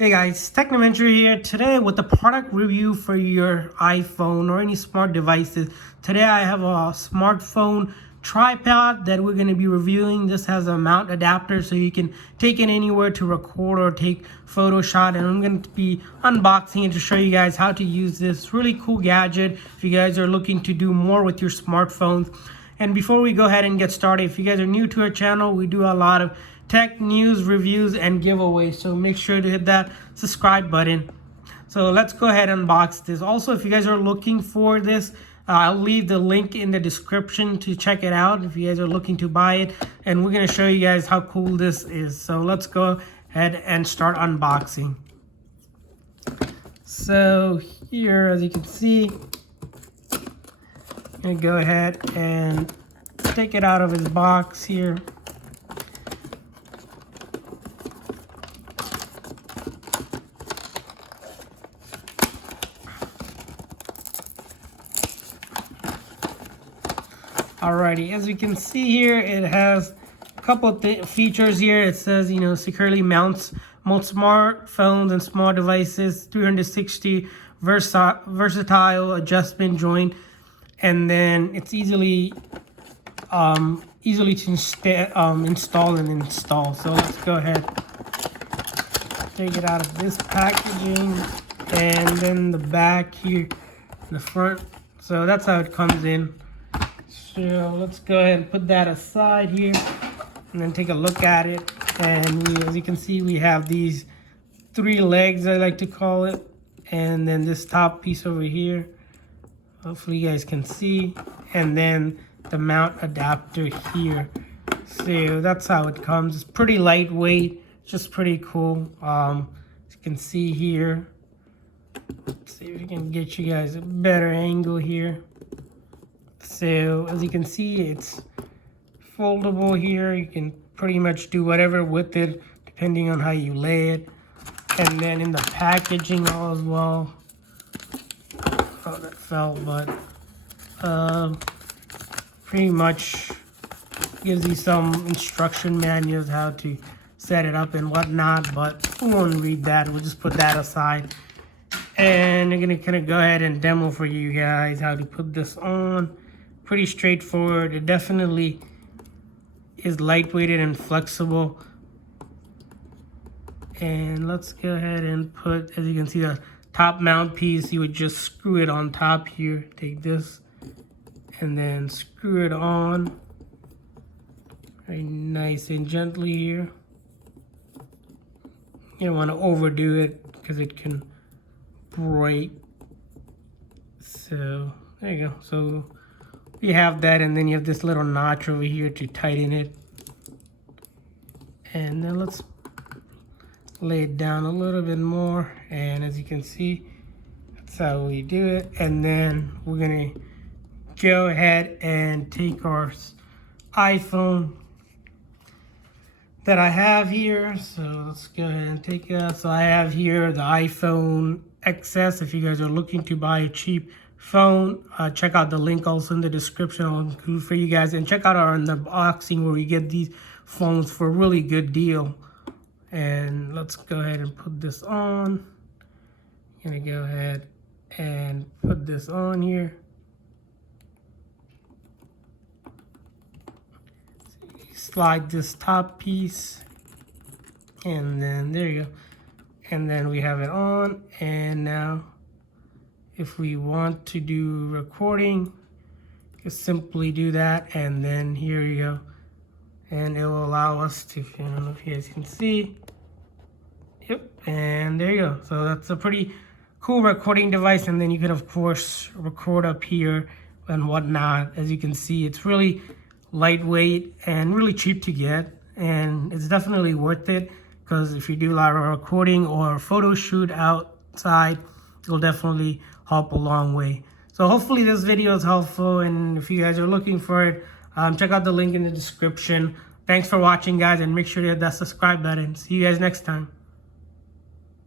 Hey guys, Technomentary here today with the product review for your iPhone or any smart devices. Today I have a smartphone tripod that we're going to be reviewing. This has a mount adapter so you can take it anywhere to record or take photo shot, and I'm going to be unboxing it to show you guys how to use this really cool gadget if you guys are looking to do more with your smartphones. And before we go ahead and get started, if you guys are new to our channel, we do a lot of tech news, reviews, and giveaways. So make sure to hit that subscribe button. So let's go ahead and unbox this. Also, if you guys are looking for this, I'll leave the link in the description to check it out if you guys are looking to buy it. And we're going to show you guys how cool this is. So let's go ahead and start unboxing. So here, as you can see, I'm going to go ahead and take it out of his box here. Alrighty, as you can see here, it has a couple of features here. It says, securely mounts most smartphones and small devices, 360 versatile adjustment joint, and then it's easily to install and install. So let's go ahead, take it out of this packaging, and then the back here, the front. So that's how it comes in. So let's go ahead and put that aside here and then take a look at it. And as you can see, we have these three legs, I like to call it, and then this top piece over here, hopefully you guys can see, and then the mount adapter here. So that's how it comes. It's pretty lightweight, just pretty cool. As you can see here, let's see if we can get you guys a better angle here. So as you can see, it's foldable here. You can pretty much do whatever with it depending on how you lay it. And then in the packaging as well, oh, that fell, but pretty much gives you some instruction manuals how to set it up and whatnot, but we won't read that. We'll just put that aside. And I'm gonna kind of go ahead and demo for you guys how to put this on. Pretty straightforward. It definitely is lightweighted and flexible. And let's go ahead and put, as you can see, the top mount piece, you would just screw it on top here. Take this and then screw it on very nice and gently here. You don't want to overdo it because it can break. So there you go. So you have that, and then you have this little notch over here to tighten it. And then let's lay it down a little bit more, and as you can see, that's how we do it. And then we're gonna go ahead and take our iPhone that I have here. So let's go ahead and take that. So I have here the iPhone XS. If you guys are looking to buy a cheap phone, check out the link also in the description. I'll include for you guys, and check out our unboxing where we get these phones for a really good deal. And let's go ahead and put this on. I'm gonna go ahead and put this on here. Slide this top piece, and then there you go. And then we have it on. And now if we want to do recording, just simply do that, and then here you go. And it will allow us to, I don't know if you guys can see. Yep, and there you go. So that's a pretty cool recording device. And then you can, of course, record up here and whatnot. As you can see, it's really lightweight and really cheap to get. And it's definitely worth it, because if you do a lot of recording or photo shoot outside, it'll definitely help a long way. So hopefully this video is helpful, and if you guys are looking for it, check out the link in the description. Thanks for watching, guys, and make sure to hit that subscribe button. See you guys next time.